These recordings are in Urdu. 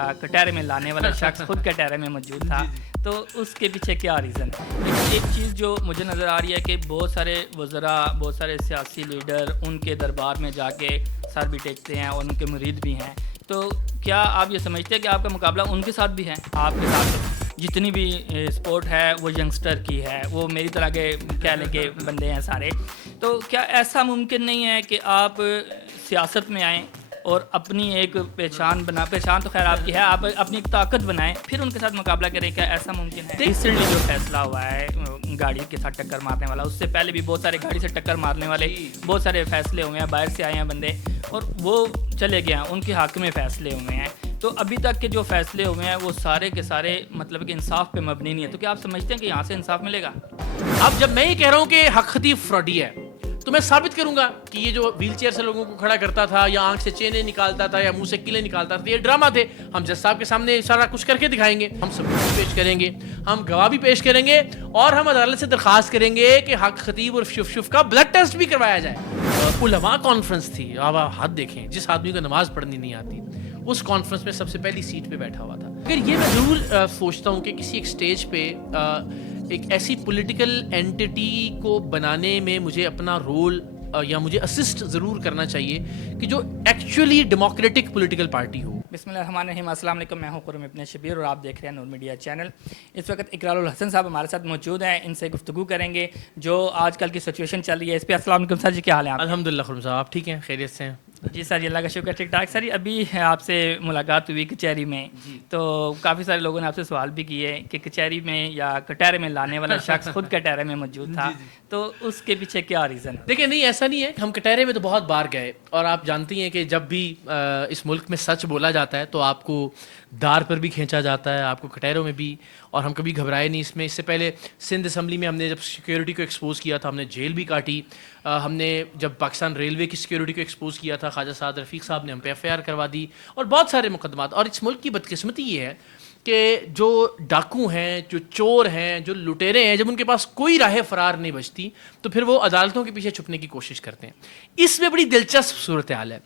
یا کٹہرے میں لانے والا شخص خود کٹہرے میں موجود تھا، تو اس کے پیچھے کیا ریزن ہے؟ لیکن ایک چیز جو مجھے نظر آ رہی ہے کہ بہت سارے وزراء، بہت سارے سیاسی لیڈر ان کے دربار میں جا کے سر بھی ٹیکتے ہیں اور ان کے مرید بھی ہیں، تو کیا آپ یہ سمجھتے ہیں کہ آپ کا مقابلہ ان کے ساتھ بھی ہے؟ آپ کے ساتھ جتنی بھی سپورٹ ہے وہ ینگسٹر کی ہے، وہ میری طرح کے کہہ لیں کہ بندے ہیں سارے، تو کیا ایسا ممکن نہیں ہے کہ آپ سیاست میں آئیں اور اپنی ایک پہچان تو خیر آپ کی ہے، آپ اپنی ایک طاقت بنائیں پھر ان کے ساتھ مقابلہ کریں؟ کیا ایسا ممکن ہے؟ ریسنٹلی جو فیصلہ ہوا ہے گاڑی کے ساتھ ٹکر مارنے والا، اس سے پہلے بھی بہت سارے گاڑی سے ٹکر مارنے والے بہت سارے فیصلے ہوئے ہیں، باہر سے آئے ہیں بندے اور وہ چلے گئے ہیں، ان کے حق میں فیصلے ہوئے ہیں، تو ابھی تک کے جو فیصلے ہوئے ہیں وہ سارے کے سارے مطلب کہ انصاف پہ مبنی نہیں ہے، تو کیا آپ سمجھتے ہیں کہ یہاں سے انصاف ملے گا؟ اب جب میں یہ کہہ رہا ہوں کہ حق خطیب فراڈی ہے تو میں ثابت کروں گا کہ یہ جو ویل چیئر سے لوگوں کو کھڑا کرتا تھا یا آنکھ سے چینیں نکالتا تھا یا منہ سے کلے نکالتا تھا، یہ ڈرامہ تھے. ہم جج صاحب کے سامنے سارا کچھ کر کے دکھائیں گے، ہم ثبوت بھی پیش کریں گے، ہم گواہ بھی پیش کریں گے اور ہم عدالت سے درخواست کریں گے کہ حق خطیب اور شف کا بلڈ ٹیسٹ بھی کروایا جائے. علماء کانفرنس تھی، آپ حد دیکھیں، جس آدمی کو نماز پڑھنی نہیں آتی اس کانفرنس میں سب سے پہلی سیٹ پہ بیٹھا ہوا تھا. پھر یہ میں ضرور سوچتا ہوں کہ کسی ایک سٹیج پہ ایک ایسی پولیٹیکل اینٹی کو بنانے میں مجھے اپنا رول یا مجھے اسسٹ ضرور کرنا چاہیے کہ جو ایکچولی ڈیموکریٹک پولیٹیکل پارٹی ہو. بسم اللہ الرحمن الرحیم. السلام علیکم، میں ہوں خرم ابن شبیر اور آپ دیکھ رہے ہیں نور میڈیا چینل. اس وقت اقرار الحسن صاحب ہمارے ساتھ موجود ہیں، ان سے گفتگو کریں گے جو آج کل کی سچویشن چل رہی ہے اس پہ. السلام علیکم سر جی، کیا حال ہے آپ؟ الحمدللہ خرم صاحب، آپ ٹھیک ہیں؟ خیریت سے ہیں؟ جی سر جی، اللہ کا شکر ٹھیک ٹھاک. سر ابھی آپ سے ملاقات ہوئی کچہری میں، تو کافی سارے لوگوں نے آپ سے سوال بھی کیے کہ کچہری میں یا کٹہرے میں لانے والا شخص خود کٹہرے میں موجود تھا، تو اس کے پیچھے کیا ریزن ہے؟ دیکھیں، نہیں ایسا نہیں ہے. ہم کٹہرے میں تو بہت بار گئے اور آپ جانتی ہیں کہ جب بھی اس ملک میں سچ بولا جاتا ہے تو آپ کو دار پر بھی کھینچا جاتا ہے، آپ کو کٹہروں میں بھی، اور ہم کبھی گھبرائے نہیں اس میں. اس سے پہلے سندھ اسمبلی میں ہم نے جب سیکیورٹی کو ایکسپوز کیا تھا ہم نے جیل بھی کاٹی. ہم نے جب پاکستان ریلوے کی سیکیورٹی کو ایکسپوز کیا تھا خواجہ سعد رفیق صاحب نے ہم پہ ایف آئی آر کروا دی اور بہت سارے مقدمات. اور اس ملک کی بدقسمتی یہ ہے کہ جو ڈاکو ہیں، جو چور ہیں، جو لٹیرے ہیں، جب ان کے پاس کوئی راہ فرار نہیں بچتی تو پھر وہ عدالتوں کے پیچھے چھپنے کی کوشش کرتے ہیں. اس میں بڑی دلچسپ صورتحال ہے.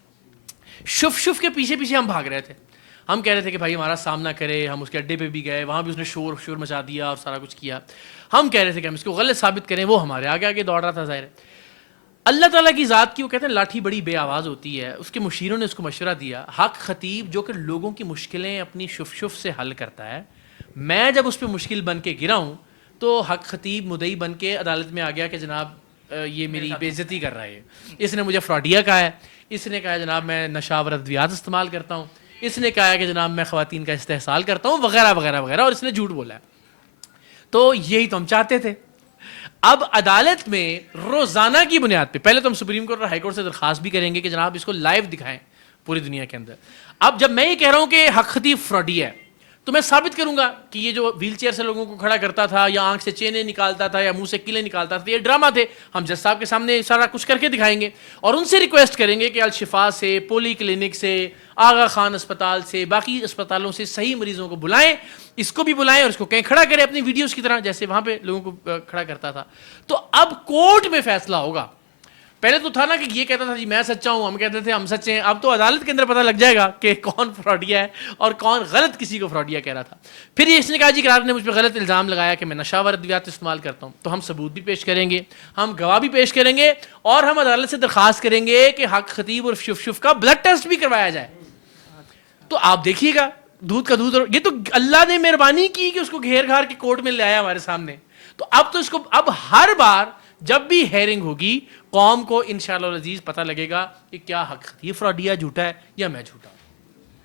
شف کے پیچھے پیچھے ہم بھاگ رہے تھے، ہم کہہ رہے تھے کہ بھائی ہمارا سامنا کرے. ہم اس کے اڈے پہ بھی گئے، وہاں بھی اس نے شور مچا دیا اور سارا کچھ کیا. ہم کہہ رہے تھے کہ ہم اس کو غلط ثابت کریں، وہ ہمارے آگے آگے دوڑ رہا تھا. ظاہر ہے اللہ تعالیٰ کی ذات کی، وہ کہتے ہیں لاٹھی بڑی بے آواز ہوتی ہے. اس کے مشیروں نے اس کو مشورہ دیا. حق خطیب جو کہ لوگوں کی مشکلیں اپنی شف سے حل کرتا ہے، میں جب اس پہ مشکل بن کے گرا ہوں تو حق خطیب مدعی بن کے عدالت میں آ گیا کہ جناب یہ میری بے عزتی کر رہا ہے، اس نے مجھے فراڈیا کہا ہے، اس نے کہا ہے جناب میں نشہ آور ادویات استعمال کرتا ہوں، اس نے کہا ہے کہ جناب میں خواتین کا استحصال کرتا ہوں، وغیرہ وغیرہ وغیرہ، اور اس نے جھوٹ بولا ہے. تو یہی تو ہم چاہتے تھے. اب عدالت میں روزانہ کی بنیاد پہ پہلے تو ہم سپریم کورٹ اور ہائی کورٹ سے درخواست بھی کریں گے کہ جناب اس کو لائیو دکھائیں پوری دنیا کے اندر. اب جب میں یہ کہہ رہا ہوں کہ حق خطیب فراڈی ہے تو میں ثابت کروں گا کہ یہ جو ویل چیئر سے لوگوں کو کھڑا کرتا تھا یا آنکھ سے چینیں نکالتا تھا یا منہ سے کلے نکالتا تھا، یہ ڈرامہ تھے. ہم جج صاحب کے سامنے سارا کچھ کر کے دکھائیں گے اور ان سے ریکویسٹ کریں گے کہ الشفا سے، پولی کلینک سے، آغا خان اسپتال سے، باقی اسپتالوں سے صحیح مریضوں کو بلائیں، اس کو بھی بلائیں اور اس کو کہیں کھڑا کریں اپنی ویڈیوز کی طرح جیسے وہاں پہ لوگوں کو کھڑا کرتا تھا. تو اب کورٹ میں فیصلہ ہوگا. پہلے تو تھا نا کہ یہ کہتا تھا جی میں سچا ہوں، ہم کہتے تھے ہم سچے ہیں. اب تو عدالت کے اندر پتہ لگ جائے گا کہ کون فراڈیا ہے اور کون غلط کسی کو فراڈیا کہہ رہا تھا. پھر اس نے کہا جی قرار نے مجھ پہ غلط الزام لگایا کہ میں نشہ آور ادویات استعمال کرتا ہوں، تو ہم ثبوت بھی پیش کریں گے، ہم گواہ بھی پیش کریں گے اور ہم عدالت سے درخواست کریں گے کہ حق خطیب اور شف کا بلڈ ٹیسٹ بھی کروایا جائے. تو آپ دیکھیے گا دودھ کا دودھ. اور یہ تو اللہ نے مہربانی کی کہ اس کو گھیر گھار کے کورٹ میں لے آیا ہمارے سامنے. تو اب تو اس کو اب ہر بار جب بھی ہیئرنگ ہوگی قوم کو انشاءاللہ العزیز پتہ لگے گا کہ کیا حق خطیب فراڈیا جھوٹا ہے یا میں جھوٹا ہوں.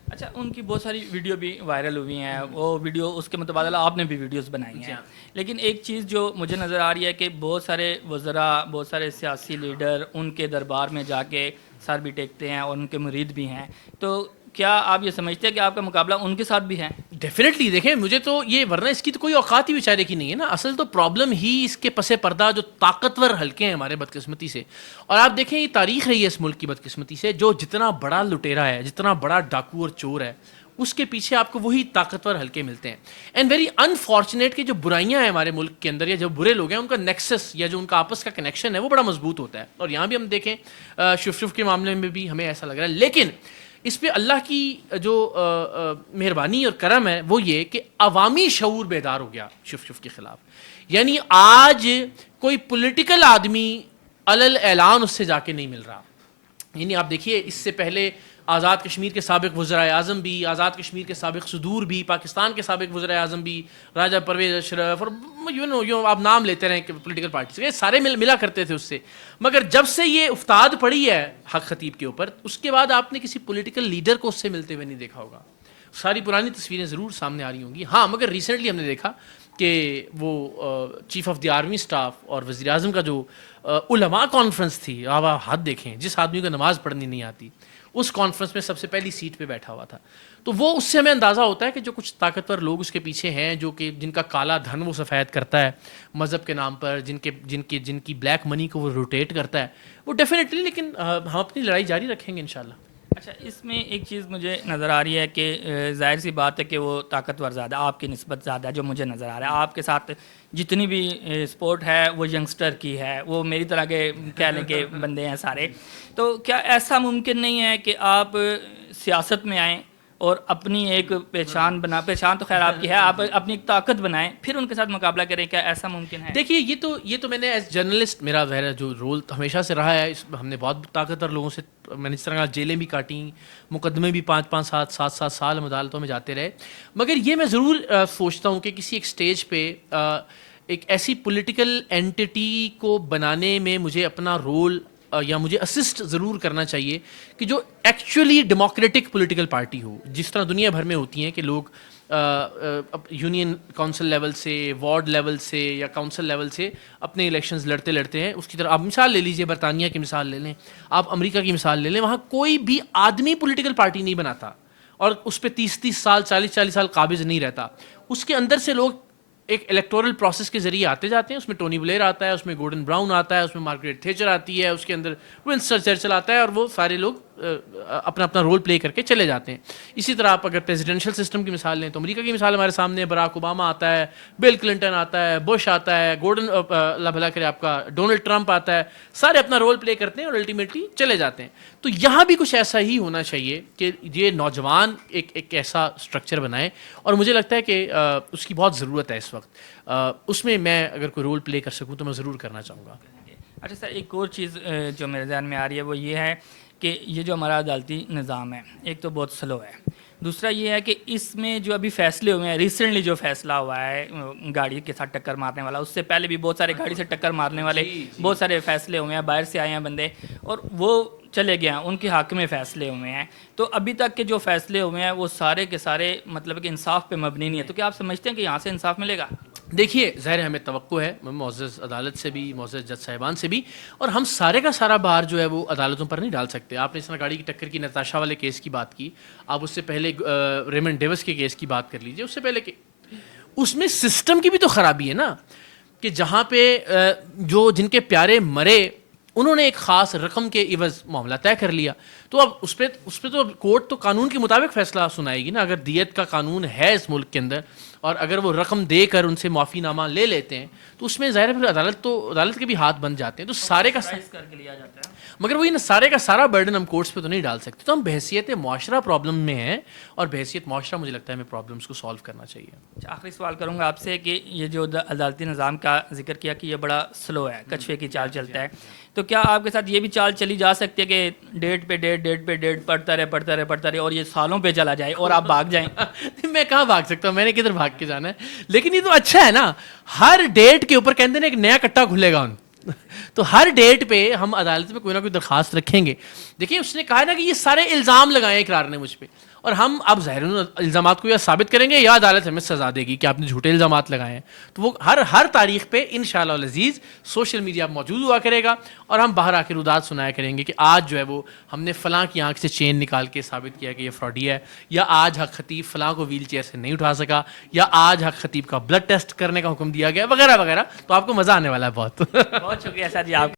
اچھا، ان کی بہت ساری ویڈیو بھی وائرل ہوئی ہیں، وہ ویڈیو اس کے متبادل آپ نے بھی ویڈیوز بنائی ہیں. لیکن ایک چیز جو مجھے نظر آ رہی ہے کہ بہت سارے وزراء، بہت سارے سیاسی لیڈر ان کے دربار میں جا کے سر بھی ٹیکتے ہیں اور ان کے مرید بھی ہیں، تو کیا آپ یہ سمجھتے ہیں کہ آپ کا مقابلہ ان کے ساتھ بھی ہے؟ ڈیفینیٹلی. دیکھیں مجھے تو یہ، ورنہ اس کی تو کوئی اوقات ہی بیچارے کی نہیں ہے نا. اصل تو پرابلم ہی اس کے پس پردہ جو طاقتور حلقے ہیں ہمارے بدقسمتی سے. اور آپ دیکھیں یہ تاریخ رہی ہے اس ملک کی بدقسمتی سے، جو جتنا بڑا لٹیرا ہے، جتنا بڑا ڈاکو اور چور ہے، اس کے پیچھے آپ کو وہی طاقتور حلقے ملتے ہیں. اینڈ ویری انفارچونیٹ کہ جو برائیاں ہیں ہمارے ملک کے اندر یا جو برے لوگ ہیں ان کا نیکسس یا جو ان کا آپس کا کنیکشن ہے وہ بڑا مضبوط ہوتا ہے. اور یہاں بھی ہم دیکھیں شف کے معاملے میں بھی ہمیں ایسا لگ رہا ہے. لیکن اس پہ اللہ کی جو مہربانی اور کرم ہے وہ یہ کہ عوامی شعور بیدار ہو گیا شف کے خلاف. یعنی آج کوئی پولیٹیکل آدمی علل اعلان اس سے جا کے نہیں مل رہا. یعنی آپ دیکھیے اس سے پہلے آزاد کشمیر کے سابق وزرائے اعظم بھی, آزاد کشمیر کے سابق صدور بھی, پاکستان کے سابق وزرائے اعظم بھی, راجہ پرویز اشرف, اور آپ نام لیتے رہیں کہ پولیٹیکل پارٹیز کے سارے ملا کرتے تھے اس سے. مگر جب سے یہ افتاد پڑی ہے حق خطیب کے اوپر, اس کے بعد آپ نے کسی پولیٹیکل لیڈر کو اس سے ملتے ہوئے نہیں دیکھا ہوگا. ساری پرانی تصویریں ضرور سامنے آ رہی ہوں گی. ہاں مگر ریسنٹلی ہم نے دیکھا کہ وہ chief of the army staff اور وزیر اعظم کا جو علماء کانفرنس تھی, آپ حد دیکھیں, جس آدمی کو نماز پڑھنی نہیں آتی اس کانفرنس میں سب سے پہلی سیٹ پہ بیٹھا ہوا تھا. تو وہ اس سے ہمیں اندازہ ہوتا ہے کہ جو کچھ طاقتور لوگ اس کے پیچھے ہیں, جو کہ جن کا کالا دھن وہ سفید کرتا ہے مذہب کے نام پر, جن کی بلیک منی کو وہ روٹیٹ کرتا ہے, وہ ڈیفینیٹلی, لیکن ہم اپنی لڑائی جاری رکھیں گے انشاءاللہ. اچھا, اس میں ایک چیز مجھے نظر آ رہی ہے کہ ظاہر سی بات ہے کہ وہ طاقتور زیادہ, آپ کی نسبت زیادہ ہے جو مجھے نظر آ رہا ہے. آپ کے ساتھ جتنی بھی سپورٹ ہے وہ ینگسٹر کی ہے, وہ میری طرح کے کہہ لیں کہ بندے ہیں سارے. تو کیا ایسا ممکن نہیں ہے کہ آپ سیاست میں آئیں اور اپنی ایک پہچان تو خیر آپ کی ہے, آپ اپنی ایک طاقت بنائیں, پھر ان کے ساتھ مقابلہ کریں؟ کیا ایسا ممکن ہے؟ دیکھیے یہ تو میں نے ایز جرنلسٹ, میرا جو رول ہمیشہ سے رہا ہے, ہم نے بہت طاقتور لوگوں سے, میں نے اس طرح جیلیں بھی کاٹیں, مقدمے بھی 5-5 7 سال ہم عدالتوں میں جاتے رہے. مگر یہ میں ضرور سوچتا ہوں کہ کسی ایک سٹیج پہ ایک ایسی پولیٹیکل اینٹی کو بنانے میں مجھے اپنا رول یا مجھے اسسٹ ضرور کرنا چاہیے کہ جو ایکچولی ڈیموکریٹک پولیٹیکل پارٹی ہو, جس طرح دنیا بھر میں ہوتی ہیں کہ لوگ یونین کونسل لیول سے, وارڈ لیول سے یا کونسل لیول سے اپنے الیکشنز لڑتے ہیں. اس کی طرح آپ مثال لے لیجیے, برطانیہ کی مثال لے لیں, آپ امریکہ کی مثال لے لیں. وہاں کوئی بھی آدمی پولیٹیکل پارٹی نہیں بناتا اور اس پہ 30 سال 40 سال قابض نہیں رہتا. اس کے اندر سے لوگ ایک الیکٹورل پروسیس کے ذریعے آتے جاتے ہیں. اس میں ٹونی بلیئر آتا ہے, اس میں گورڈن براؤن آتا ہے, اس میں مارگریٹ تھیچر آتی ہے, اس کے اندر ونسٹن چرچل آتا ہے, اور وہ سارے لوگ اپنا رول پلے کر کے چلے جاتے ہیں. اسی طرح آپ اگر پریزیڈنشل سسٹم کی مثال لیں تو امریکہ کی مثال ہمارے سامنے, براک اوباما آتا ہے, بل کلنٹن آتا ہے, بش آتا ہے, اللہ بھلا کرے آپ کا ڈونلڈ ٹرمپ آتا ہے. سارے اپنا رول پلے کرتے ہیں اور الٹیمیٹلی چلے جاتے ہیں. تو یہاں بھی کچھ ایسا ہی ہونا چاہیے کہ یہ نوجوان ایک ایسا اسٹرکچر بنائیں, اور مجھے لگتا ہے کہ اس کی بہت ضرورت ہے اس وقت. اس میں اگر کوئی رول پلے کر سکوں تو میں ضرور کرنا چاہوں گا. اچھا سر, ایک اور چیز جو میرے ذہن میں آ رہی ہے وہ یہ ہے کہ یہ جو ہمارا عدالتی نظام ہے, ایک تو بہت سلو ہے, دوسرا یہ ہے کہ اس میں جو ابھی فیصلے ہوئے ہیں, ریسنٹلی جو فیصلہ ہوا ہے گاڑی کے ساتھ ٹکر مارنے والا, اس سے پہلے بھی بہت سارے گاڑی سے ٹکر مارنے والے بہت سارے فیصلے ہوئے ہیں, باہر سے آئے ہیں بندے اور وہ چلے گئے ہیں, ان کے حق میں فیصلے ہوئے ہیں. تو ابھی تک کے جو فیصلے ہوئے ہیں وہ سارے کے سارے مطلب کہ انصاف پہ مبنی نہیں ہے. تو کیا آپ سمجھتے ہیں کہ یہاں سے انصاف ملے گا؟ دیکھیے ظاہر ہمیں توقع ہے معزز عدالت سے بھی, معزز جج صاحبان سے بھی, اور ہم سارے کا سارا بار جو ہے وہ عدالتوں پر نہیں ڈال سکتے. آپ نے اس طرح گاڑی کی ٹکر کی نتاشا والے کیس کی بات کی, آپ اس سے پہلے ریمنڈ ڈیوس کے کیس کی بات کر لیجئے. اس سے پہلے کہ اس میں سسٹم کی بھی تو خرابی ہے نا, کہ جہاں پہ جن کے پیارے مرے انہوں نے ایک خاص رقم کے عوض معاملہ طے کر لیا, تو اب اس پہ تو کورٹ تو قانون کے مطابق فیصلہ سنائے گی نا. اگر دیت کا قانون ہے اس ملک کے اندر اور اگر وہ رقم دے کر ان سے معافی نامہ لے لیتے ہیں تو اس میں ظاہر ہے پھر عدالت کے بھی ہاتھ بن جاتے ہیں. تو سارے کا کر کے لیا جاتا ہے, مگر وہی نا, سارے کا سارا برڈن ہم کورٹس پہ تو نہیں ڈال سکتے. تو ہم بحیثیت معاشرہ پرابلم میں ہیں, اور بحیثیت معاشرہ مجھے لگتا ہے ہمیں پرابلمس کو سالو کرنا چاہیے. آخری سوال کروں گا آپ سے کہ یہ جو عدالتی نظام کا ذکر کیا کہ یہ بڑا سلو ہے, کچھوے کی چال چلتا ہے, تو کیا آپ کے ساتھ یہ بھی چال چلی جا سکتی ہے کہ ڈیٹ پہ ڈیٹ پڑھتا رہے اور یہ سالوں پہ چلا جائے اور آپ بھاگ جائیں؟ میں کہاں بھاگ سکتا ہوں, میں نے کدھر بھاگ کے جانا ہے. لیکن یہ تو اچھا ہے نا, ہر ڈیٹ کے اوپر کہتے ہیں ایک نیا کٹا کھلے گا. تو ہر ڈیٹ پہ ہم عدالت میں کوئی نہ کوئی درخواست رکھیں گے. دیکھیں اس نے کہا نا کہ یہ سارے الزام لگائے اقرار نے مجھ پہ, اور ہم اب ظاہر الزامات کو یا ثابت کریں گے یا عدالت ہمیں سزا دے گی کہ آپ نے جھوٹے الزامات لگائے ہیں. تو وہ ہر تاریخ پہ انشاءاللہ العزیز سوشل میڈیا موجود ہوا کرے گا, اور ہم باہر آ کے رودات سنایا کریں گے کہ آج جو ہے وہ ہم نے فلاں کی آنکھ سے چین نکال کے ثابت کیا کہ یہ فراڈی ہے, یا آج حق خطیب فلاں کو ویل چیئر سے نہیں اٹھا سکا, یا آج حق خطیب کا بلڈ ٹیسٹ کرنے کا حکم دیا گیا, وغیرہ وغیرہ. تو آپ کو مزہ آنے والا ہے بہت. بہت شکریہ سر جی آپ.